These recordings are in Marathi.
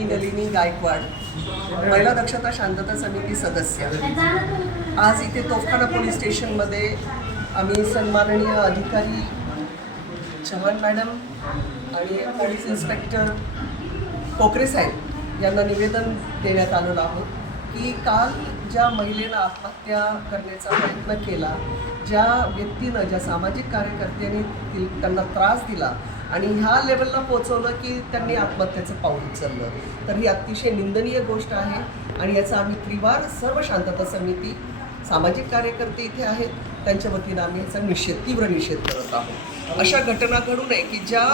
मी नलिनी गायकवाड, महिला दक्षता शांतता समिती सदस्य. आज इथे तोफखाना पोलीस स्टेशनमध्ये आम्ही सन्माननीय अधिकारी चव्हाण मॅडम आणि पोलीस इन्स्पेक्टर कोकरे साहेब यांना निवेदन देण्यात आलेलं आहोत की काल ज्या महिलेनं आत्महत्या करण्याचा प्रयत्न केला, ज्या व्यक्तीनं, ज्या सामाजिक कार्यकर्त्यांनी त्यांना त्रास दिला आणि ह्या लेवलला पोचवलं की त्यांनी आत्महत्येचं पाऊल उचललं, तर ही अतिशय निंदनीय गोष्ट आहे. आणि याचा आम्ही त्रिवार सर्व शांतता समिती, सामाजिक कार्यकर्ते इथे आहेत, त्यांच्या वतीनं आम्ही याचा तीव्र निषेध करत आहोत. अशा घटना घडू नये की ज्या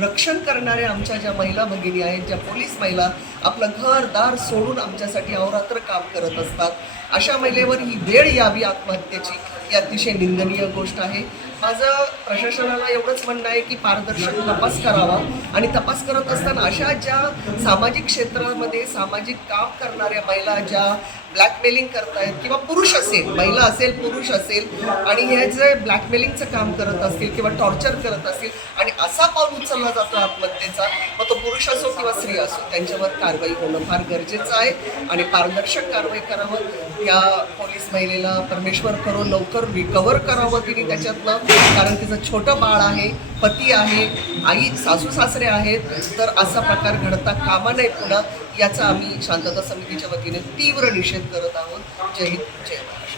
रक्षण करणाऱ्या आमच्या ज्या महिला भगिनी आहेत, ज्या पोलीस महिला आपलं घरदार सोडून आमच्यासाठी अहोरात्र काम करत असतात, अशा महिलेवर ही वेळ यावी आत्महत्येची, ही अतिशय निंदनीय गोष्ट आहे. माझं प्रशासनाला एवढंच म्हणणं आहे की पारदर्शक तपास करावा आणि तपास करत असताना अशा ज्या सामाजिक क्षेत्रामध्ये सामाजिक काम करणाऱ्या महिला ज्या ब्लॅकमेलिंग करतायत किंवा पुरुष असेल, महिला असेल, पुरुष असेल आणि हे जे ब्लॅकमेलिंगचं काम करत असतील किंवा टॉर्चर करत असतील आणि असा पाऊल उचलला जातो आत्महत्येचा, मग तो पुरुष असो किंवा स्त्री असो, त्यांच्यावर कारवाई होणं फार गरजेचं आहे आणि पारदर्शक कारवाई करावं. या पोलीस महिलेला परमेश्वर करून लवकर रिकवर करावं तिने त्याच्यातनं, कारण तिचं छोटं बाळ आहे, पती आहे, आई, सासू सासरे आहेत, तर असा प्रकार घडता कामा नये पुन्हा, याचा आम्ही शांतता समितीच्या वतीने तीव्र निषेध करत आहोत. जय हिंद, जय महाराष्ट्र.